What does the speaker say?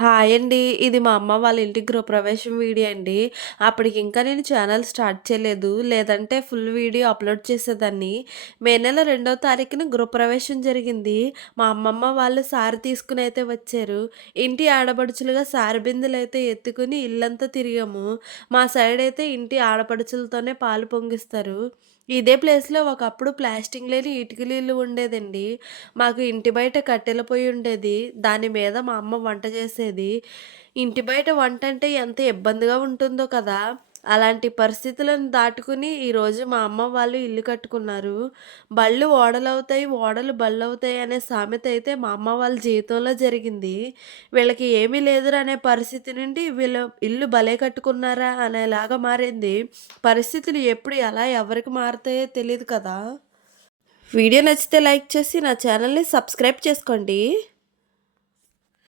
Hi అండి. ఇది మా అమ్మ వాళ్ళ ఇంటి గృహప్రవేశం వీడియో అండి. అప్పటికింకా నేను ఛానల్ స్టార్ట్ చేయలేదు. లేదంటే ఫుల్ వీడియో అప్‌లోడ్ చేసేదాన్ని. మే నెల 2వ తారీఖున గృహప్రవేశం జరిగింది. మా అమ్మమ్మ వాళ్ళు సారె తీసుకొనైతే వచ్చారు. ఇంటి ఆడపడుచులుగా సారె బిందెలైతే ఎత్తుకొని ఇల్లంతా తిరిగాము. మా సైడయితే ఇంటి ఆడపడుచులతోనే పాలు పొంగిస్తారు. ఇదే ప్లేస్‌లో ఒకప్పుడు ప్లాస్టింగ్ లేని ఇటుకలిల్లు ఉండేదండి. మాకు ఇంటి బయట కట్టెల పొయ్యి ఉండేది. దాని మీద మా అమ్మ వంట చేసేది. ఇంటి బయట వంటంటే ఎంత ఇబ్బందిగా ఉంటుందో కదా! అలాంటి పరిస్థితులను దాటుకుని ఈరోజు మా అమ్మ వాళ్ళు ఇల్లు కట్టుకున్నారు. బళ్ళు ఓడలవుతాయి, ఓడలు బళ్ళవుతాయి అనే సామెత అయితే మా అమ్మ వాళ్ళ జీవితంలో జరిగింది. వీళ్ళకి ఏమీ లేదురా అనే పరిస్థితి నుండి వీళ్ళు ఇల్లు భలే కట్టుకున్నారా అనేలాగా మారింది. పరిస్థితులు ఎప్పుడు ఎలా ఎవరికి మారతాయో తెలీదు కదా! వీడియో నచ్చితే లైక్ చేసి నా ఛానల్‌ని సబ్స్క్రైబ్ చేసుకోండి.